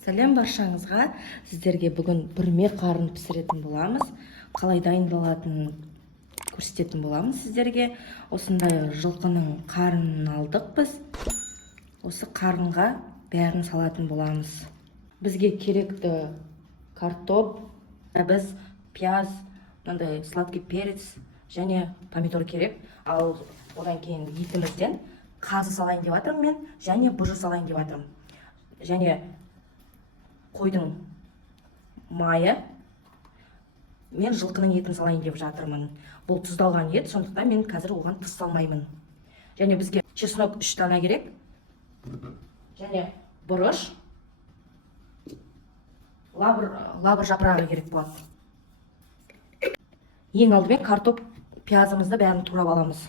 Сәлем баршаңызға. Сіздерге бүгін бүрме қарын пісіретін боламыз. Қалай дайындалатынын көрсететін боламыз сіздерге. Осындай жылқының қарынын алдық біз. Осы қарынға бәрін салатын боламыз. Бізге керекті картоп, біз пияз, мынандай сладкий перец және помидор керек. Ал одан кейін етімізден қазы салайын деп жатырмын мен, және бұжы салайын деп жатырмын. Және қойдың майы, мен жылқының етін салайын деп жатырмын. Бұл тұздалған ет, сондықтан мен қазір оған тұз салмаймын. Және бізге чеснок 3 дана керек. Және бұрыш, лавр жапырағы керек болады. Ең алдымен картоп, пиязымызды бәрін турап аламыз.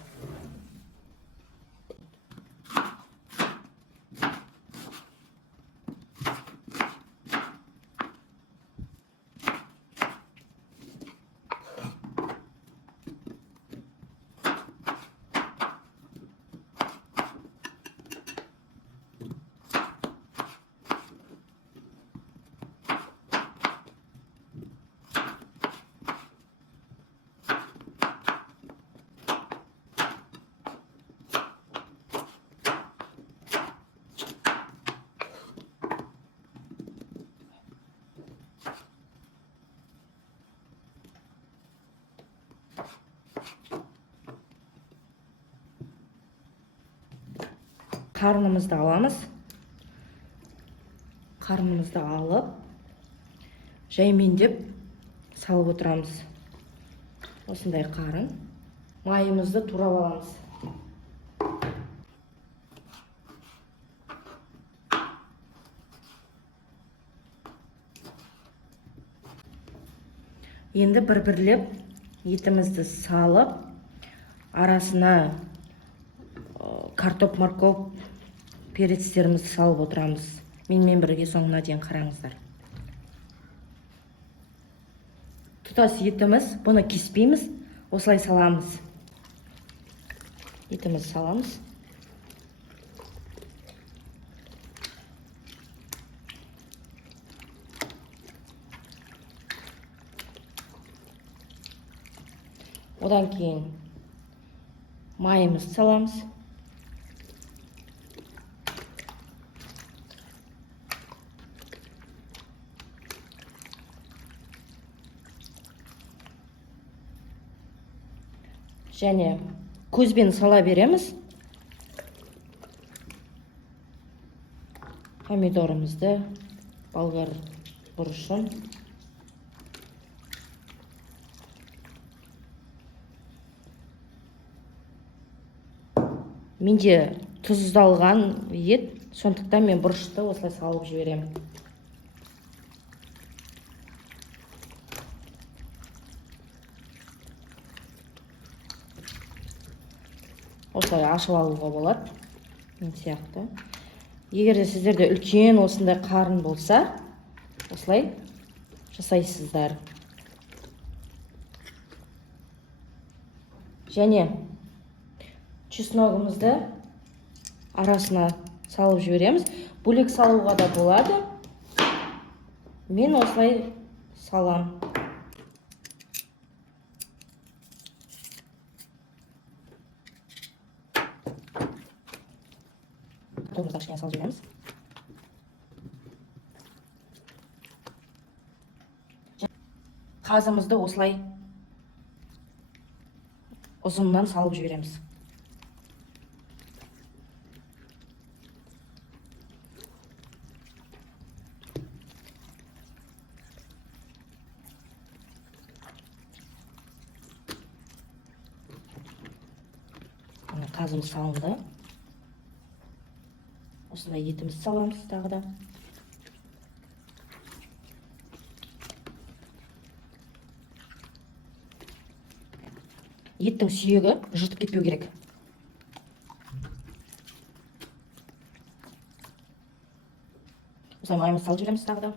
Қарынымызды аламыз. Қарынымызды алып, жаймендеп салып отырамыз. Осындай қарын. Майымызды турап аламыз. Енді бір-бірлеп етімізді салып, арасына картоп, морков, перецтерімізді салып отырамыз. Менімен бірге соңына дейін қараңыздар. Тұтас етіміз, бұны кеспейміз, осылай саламыз. Етімізді саламыз. Одан кейін майымызды саламыз. Және көзбен сала береміз. Помидорымызды, болгар бұрышын. Менде тұздалған ет, сондықтан мен бұрышты осылай салып жіберемін. Осылай ашып алуға болады, мен сияқты. Егер де сіздерде үлкен осындай қарын болса, осылай жасайсыздар. Және чесногымызды арасына салып жібереміз. Бөлек салуға да болады. Мен осылай салам. Картопымызды кішкене салып жібереміз. Қазымызды осылай ұзыннан салып жібереміз. Қазымыз салынды. Осындай етімізді саламыз тағы да. Еттің сүйегі жыртып кетпеу керек. Осылай майымызды салып жібереміз тағы да.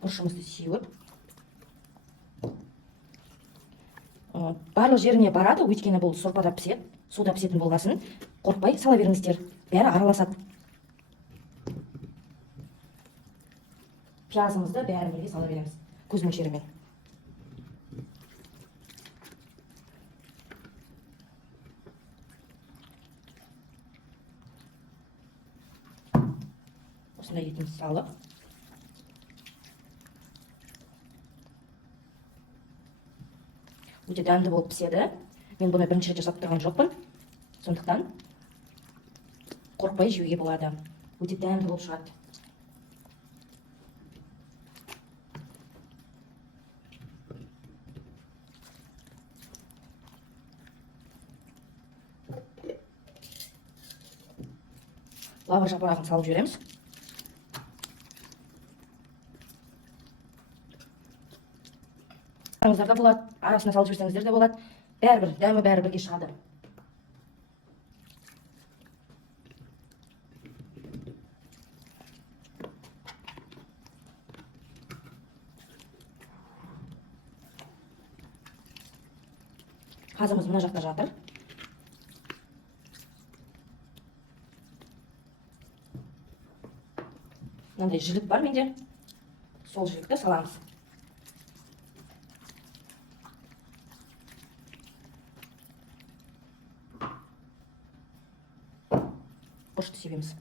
Бұрышымызды сүйіп. Барлық жеріне барады, өйткені бұл сорпада піседі, суда пісетін болғасын. Қорықпай сала беріңіздер, бәрі араласады. Пиязымызды бәрін бірге сала береміз, көз мөлшерімен. Осындай етімізді салып, өте дәмді болып піседі. Мен бұны бірінші рет жасап тұрған жоқпын, сондықтан қорықпай жеуге болады. Өте дәмді болып шығады. Лавр жапырағын салып жібереміз. Аңыздарда болады, арасына салып жіберсеңіздер де болады. Бәрібір, дәмі бәрі бірге шығады. Қазымыз мына жақта жатыр. Мынандай жілік бар менде. Сол жілікті саламыз. Бұрышты себеміз.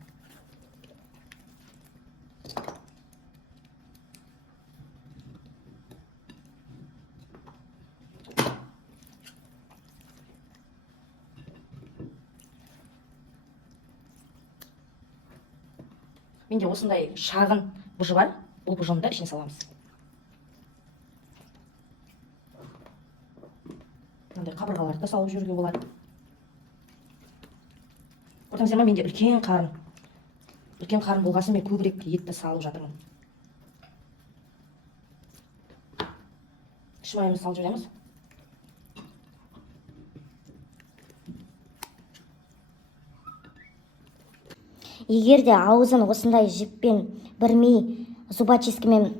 Менде осындай шағын бұжы бар. Бұл бұжымды ішіне саламыз. Мынандай қабырғаларды да салып жүруге болады. Көрдіңіздер ме, менде үлкен қарын. Үлкен қарын болғасын мен көбірек етті салып жатырмын. Іш майымызды салып жібереміз. Егер де аузын осындай жіппен бірмей зубочисткамен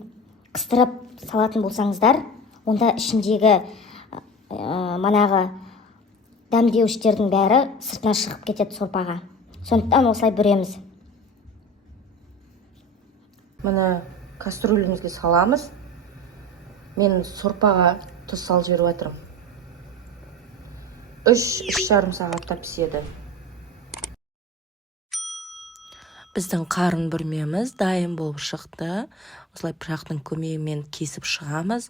қыстырып салатын болсаңыздар, онда ішіндегі манағы дәмдеуіштердің бәрі сыртына шығып кетеді сорпаға. Сондықтан осылай бүреміз. Міне кастрюлемізге саламыз. Мен сорпаға тұз салып жіберіп жатырмын. 3-3,5 сағатта піседі. Біздің қарын бүрмеміз дайын болып шықты. Осылай пышақтың көмегімен кесіп шығамыз.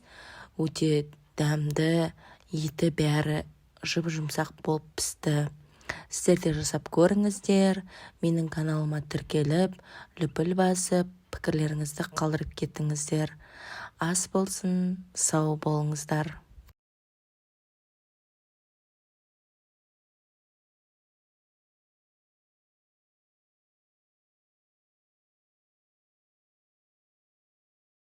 Өте дәмді, еті бәрі жұп-жұмсақ болып пісті. Сіздер де жасап көріңіздер. Менің каналыма тіркеліп, лүпіл басып, пікірлеріңізді қалдырып кетіңіздер. Ас болсын, сау болыңыздар.